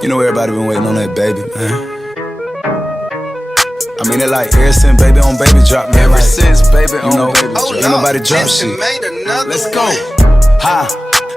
You know everybody been waiting on that baby, man. I mean it like ever since baby on baby drop, man. Ever since baby on baby drop. Ain't nobody drop shit. Let's go. Ha.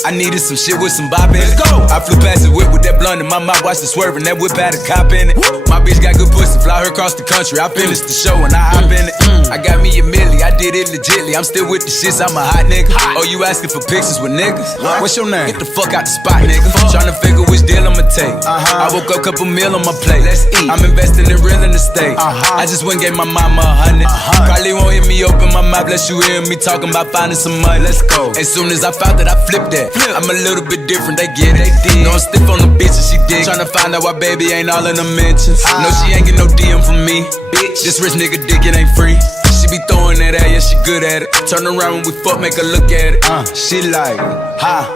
I needed some shit with some bop in it. Let's go. I flew past the whip with that blunt in my mouth, watched it swerving. That whip had a cop in it. My bitch got good pussy, fly her across the country. I finished the show and I hop in it. I got me a milli, I did it legitly. I'm still with the shits, I'm a hot nigga. Oh, you asking for pictures with niggas? What's your name? Get the fuck out the spot, nigga. Tryna figure which deal I'ma take. I woke up, couple meal on my plate. Let's eat. I'm investing in real estate. I just went and gave my mama 100. Probably won't hear me open my mouth, bless you hear me talking about finding some money. Let's go. As soon as I found that, I flipped that. I'm a little bit different, they get it. No, I'm stiff on the bitch and she dig. Tryna find out why baby ain't all in the mentions. No, she ain't get no DM from me. Bitch, this rich nigga dick, it ain't free. She be throwing that at, yeah, she good at it. Turn around when we fuck, make her look at it. She like, ha,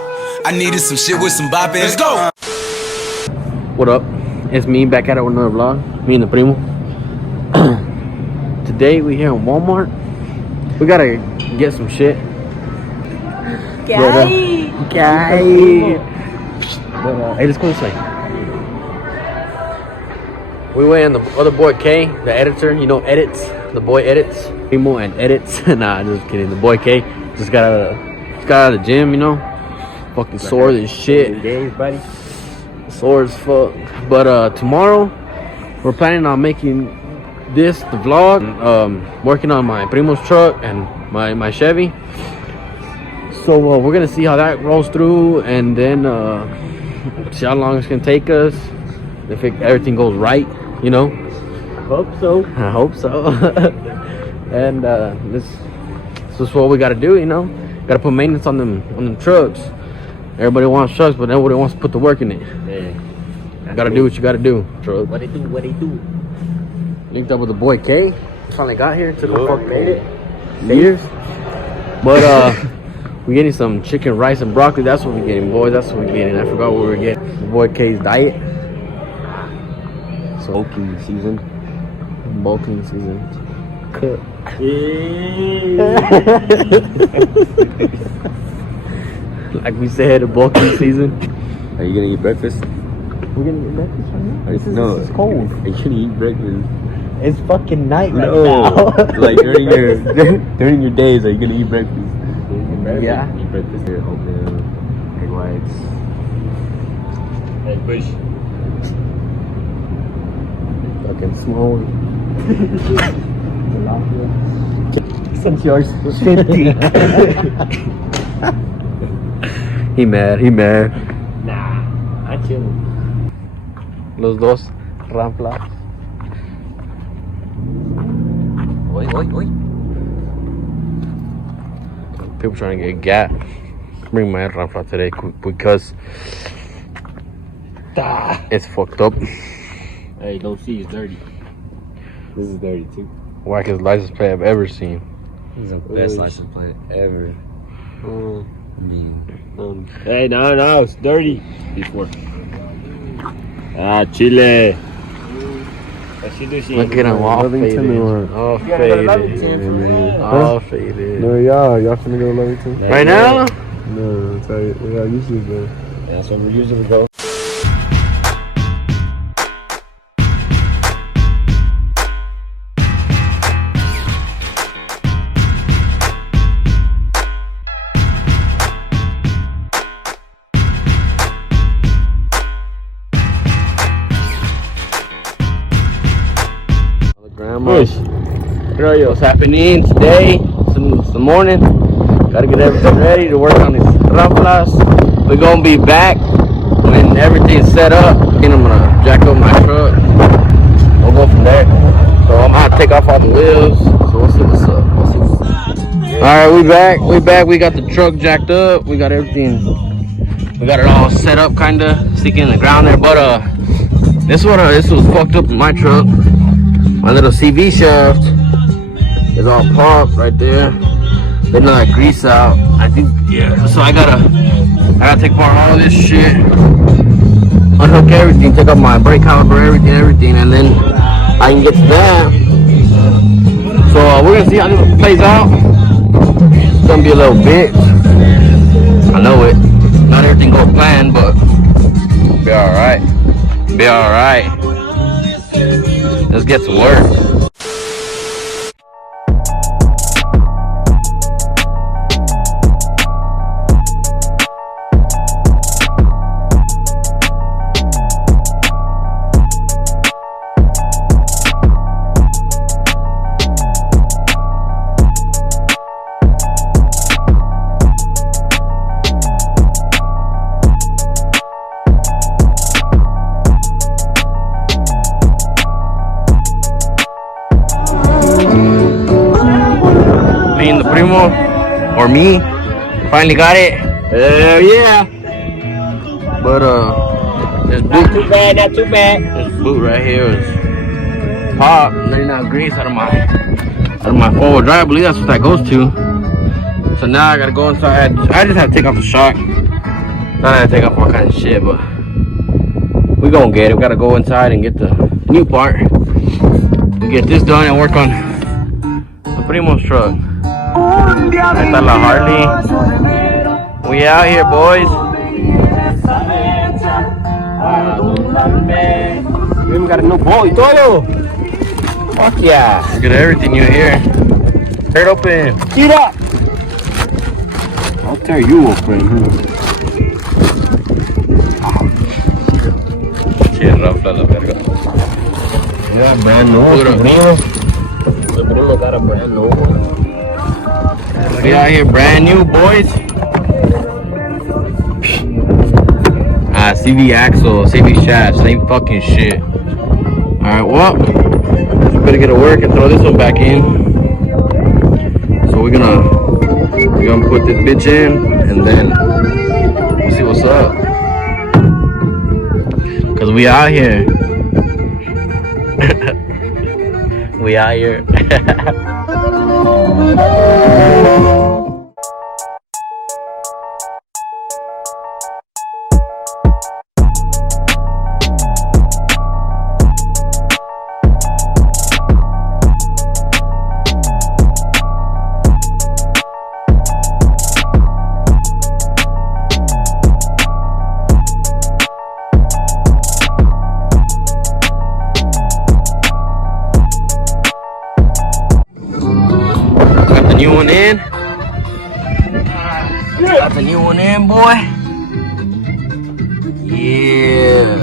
I needed some shit with some bop in it. Let's go. What up? It's me back at it with another vlog. Me and the primo. Today we here in Walmart. We gotta get some shit. Guy. Hey, let's go this way. We went in the other boy K, the editor. You know, edits. The boy edits. Primo and edits. Nah, just kidding. The boy K just got out of the gym. You know, fucking sore as shit. Days, buddy. Sore as fuck. But tomorrow we're planning on making this the vlog. Working on my primo's truck and my Chevy. So we're gonna see how that rolls through, and then see how long it's gonna take us. If everything goes right, you know. Hope so. I hope so. And this is what we gotta do, you know. Gotta put maintenance on them trucks. Everybody wants trucks, but nobody wants to put the work in it. Yeah. Gotta do what you gotta do. Truck. What they do? Linked up with the boy K. Finally got here. Took a fucking years. But we're getting some chicken, rice, and broccoli. That's what we're getting, boys. That's what we're getting. I forgot what we were getting. The boy K's diet. So Bulking season. Bulking season. Cook. Like we said, the bulking season. Are you gonna eat breakfast? We're gonna eat breakfast right now. This is cold. Are you gonna eat breakfast? It's fucking night right No. now. Like during your days, are you gonna eat breakfast? Yeah. Eat breakfast here, oatmeal, egg whites. Egg bush. Fucking small. Since yours. 50. He mad. Nah, I chill. Los dos Ramplas. Oi. People trying to get gat. Bring my Rampla today because it's fucked up. Hey, don't see, it's dirty. This is dirty too. Wackest license plate I've ever seen. This is the best license plate ever. I mean, hey, no, it's dirty. Before. Chile. Look at him, all faded. All faded. All faded. No, y'all finna go to Lovington? Right now? No, that's how y'all usually go. That's where we usually go. What's happening today? It's the morning. Gotta get everything ready to work on these Ramplas. We're gonna be back when everything's set up. And I'm gonna jack up my truck. We'll go from there. So I'm gonna take off all the wheels. So we'll see what's up. Alright, we back. We got the truck jacked up. We got everything. We got it all set up, kinda sticking in the ground there. But this was fucked up in my truck. My little CV shaft is all popped right there. They know that grease out. I think, yeah. So I gotta take apart all this shit, unhook everything, take up my brake caliper, everything, and then I can get to that. So we're gonna see how this plays out. It's gonna be a little bitch. I know it. Not everything goes planned, but it'll be all right. be alright. Let's get to work. Primo or me finally got it. Hell yeah! But this boot, Not too bad. this boot right here is pop. 99 grease out of my 4-wheel drive. I believe that's what that goes to. So now I gotta go inside. I just have to take off the shock. Not I have to take off all kind of shit, but we gonna get it. We gotta go inside and get the new part. We get this done and work on the Primo's truck. Ahí está la Harley. We out here, boys. We got a new boy, todo. Fuck yeah. Look at everything you here. Tear it open. Get up. I'll tear you open. Yeah, brand new. The Primo got a brand new one. We out here brand new, boys. CV axle, CV shaft, same fucking shit. Alright, well, better get to work and throw this one back in. So we're gonna put this bitch in and then we'll see what's up. Cause we out here. We out here. New one in. Got the new one in, boy. Yeah.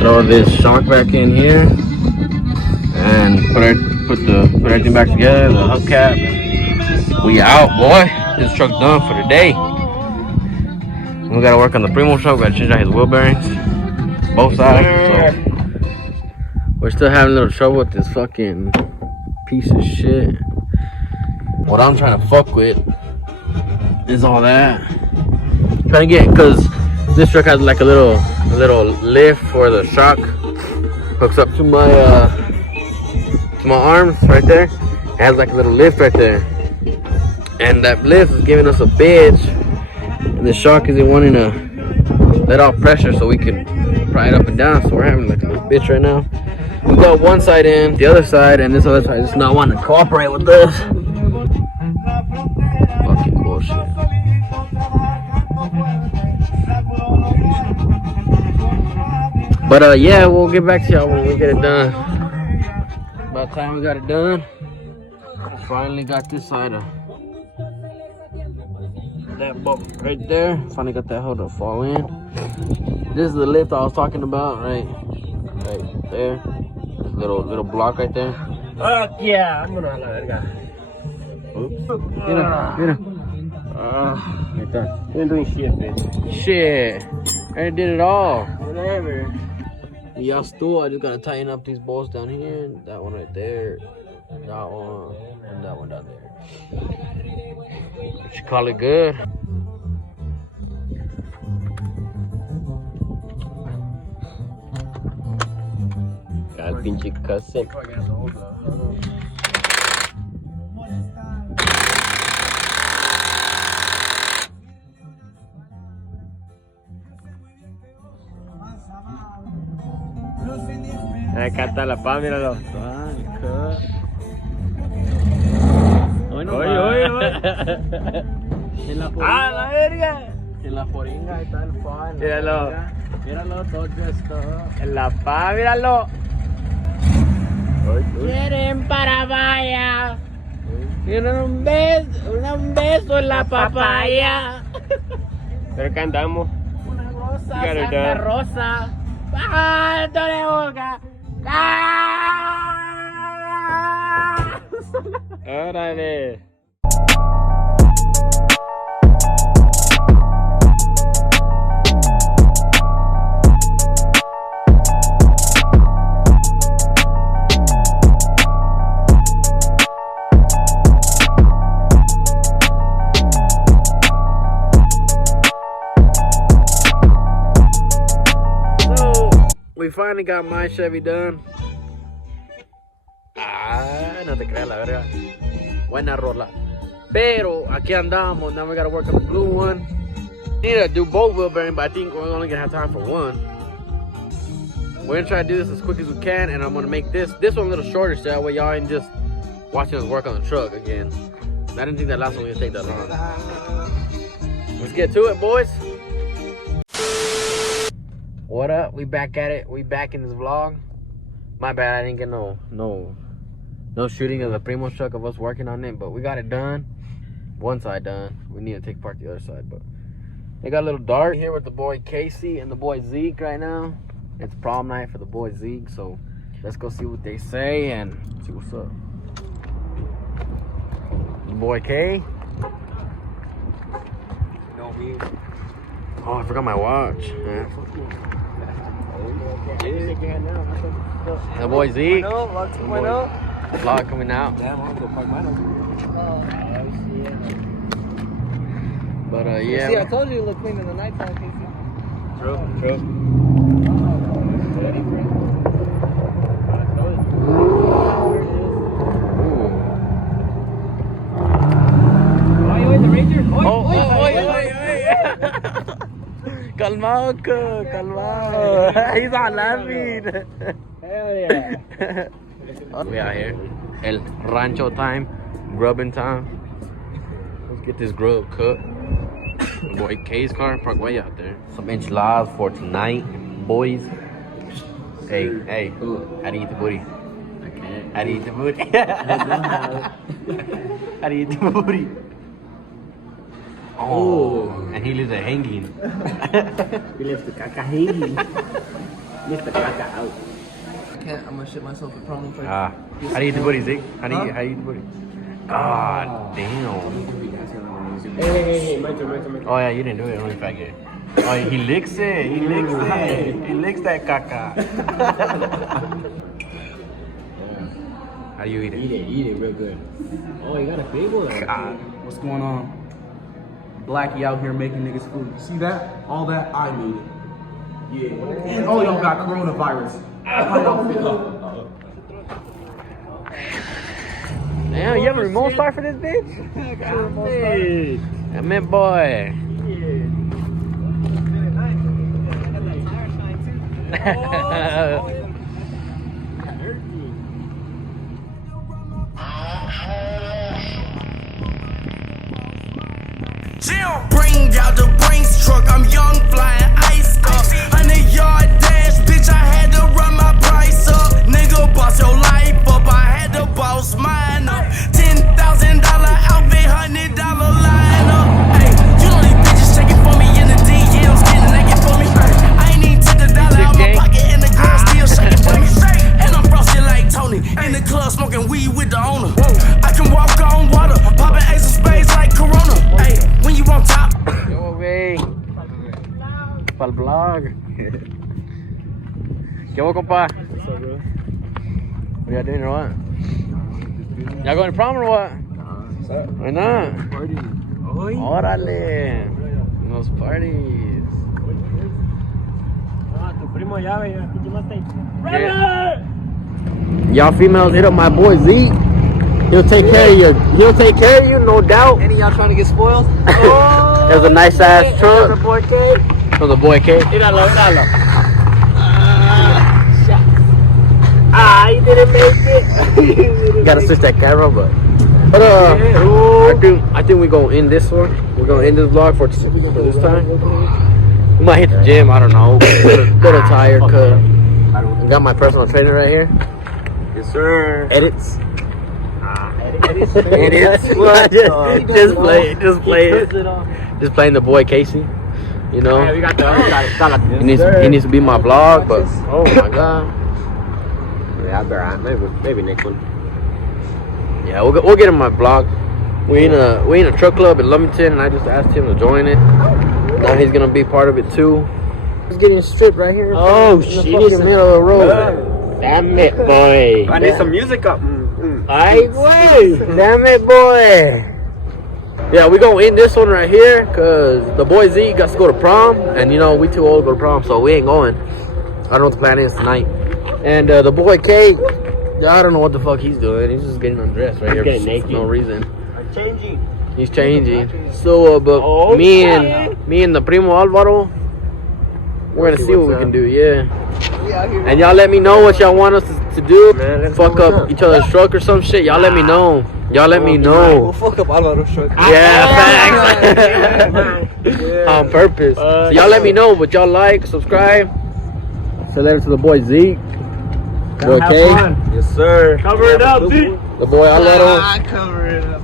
Throw this shock back in here and put everything back together. The hubcap. We out, boy. This truck's done for the day. We gotta work on the Primo truck. We gotta change out his wheel bearings, both sides. So we're still having a little trouble with this fucking piece of shit. What I'm trying to fuck with is all that. Trying to get, cause this truck has like a little lift for the shock. Hooks up to my arms right there. It has like a little lift right there. And that lift is giving us a bitch. And the shock isn't wanting to let off pressure so we can pry it up and down. So we're having like a little bitch right now. We got one side in, the other side, and this other side is not wanting to cooperate with this. Fucking bullshit. But yeah, we'll get back to y'all when we get it done. By the time we got it done, I finally got this side of that bump right there. Finally got that hole to fall in. This is the lift I was talking about, right there. Little block right there. Fuck yeah, I'm gonna let it go. Oops. Get him. Right there. You ain't doing shit, bitch. Shit. I already did it all. Whatever. Y'all still, I just gotta tighten up these bolts down here. That one right there. That one. And that one down there. Should call it good. God, pinche cussing. Acá está la paz, míralo. Oye. foringa, ahí está el fa. Míralo. Míralo, todo esto. En la pa, míralo. Quieren para vaya. Quieren un beso en la papaya. Pero cantamos. Una rosa, Got it Santa done. Rosa. Bajando de boca. Órale. We finally got my Chevy done. No te creas la verga. Buena rola. Pero aquí andamos. Now we gotta work on the blue one. Need to do both wheel bearing, but I think we're only gonna have time for one. We're gonna try to do this as quick as we can, and I'm gonna make this one a little shorter so that way y'all ain't just watching us work on the truck again. I didn't think that last one was gonna take that long. Let's get to it, boys. What up? We back at it. We back in this vlog. My bad, I didn't get no shooting of the Primo's truck of us working on it, but we got it done. One side done. We need to take apart the other side, but they got a little dark here with the boy Casey and the boy Zeke right now. It's prom night for the boy Zeke, so let's go see what they say and see what's up. The boy K. No, me. Oh, I forgot my watch. Yeah. The boy Zeke. Vlog 2.0. Vlog coming out. Damn, I'm gonna go park mine. But yeah. See, I told you to look clean in the nighttime, Casey. True. Calmado, calmado. He's not laughing. Hell yeah. We out here. El Rancho time. Grubbing time. Let's get this grub cooked. Boy K's car parked way out there. Some enchiladas for tonight, boys. Hey, how do you eat the booty? I can't. How do you eat the booty? How do you eat the booty? Oh, and he lives at hanging. We left the caca hanging. Left the caca out. I can't. I'm gonna shit myself with prom first. How do you eat the booty, Zeke? How do you eat the booty? God damn. Hey, my turn. Oh yeah, you didn't do it, only fat guy. Oh, he licks it. He licks it. He licks that caca. How do you eat it? Eat it real good. Oh, you got a big one. God. What's going on? Blackie out here making niggas food. You see that? All that, I made it. Yeah. And all y'all got coronavirus. How y'all feel? Damn, you have a remote start for this bitch? Hey, man, boy. Bring out the Brinks truck, I'm young, flying iced up. 100-yard dash, bitch, I had to run my price up. Nigga, boss your life up, I had to boss mine up. $10,000 outfit, $100 line up. Hey, you know these bitches shaking for me in the DMs, getting naked for me. I ain't even took the dollar out my pocket, and the girl still shaking for me. And I'm frosted like Tony, in the club smoking weed with the owner. I can walk on water, popping ace of spades like Corona. Hey, when you on top. Yo, wey. Pa'l vlog. ¿Qué hubo, compa? What's up, bro? What y'all doing or what? Y'all going to prom or what? Why not? Party. Órale. Unos parties. Tu primo llave, ¿qué más te? Y'all females hit up my boy Zeke. He'll take care of you. He'll take care of you, no doubt. Any of y'all trying to get spoiled? There's a nice ass truck. The boy K. From the boy K. Míralo. He didn't make it. Gotta switch that camera, but I think we go in this one. We're we're gonna end this vlog for this time. We might hit the gym. I don't know. Go to Tire Cut. I got my personal trainer right here. Yes, sir. Edits. Edits. What? Just play it. Just playing the boy Casey. You know. Yeah, we got the. He needs to be my vlog, but oh my god. Yeah, I'll be alright. Maybe next one. Yeah, we'll get him my vlog. We in a truck club in Lumberton, and I just asked him to join it. Now he's gonna be part of it too. He's getting stripped right here. Oh, in the shit. fucking middle of the road. Damn it, boy. I need some music up. Ay, güey. Damn it, boy. Yeah, we gonna end this one right here, cause the boy Z got to go to prom, and you know we too old to go to prom, so we ain't going. I don't know what the plan is tonight. And the boy K, I don't know what the fuck he's doing. He's just getting undressed right here Getting for naked. no reason. I'm changing. He's changing. So, but me and the primo Alvaro, we're gonna see what we can do. Yeah. And y'all let me know what y'all want us to do. Fuck up each other's truck or some shit. Y'all let me know. Y'all let me know. We'll fuck up Alvaro's truck. Yeah, facts. On purpose. So y'all let me know what y'all like, subscribe. Say later to the boy Zeke. Boy K. Yes, sir. Cover it up, dude. The boy Alvaro. I cover it up.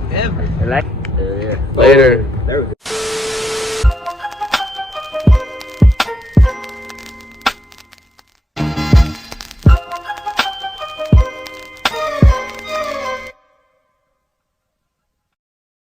Later. There we go.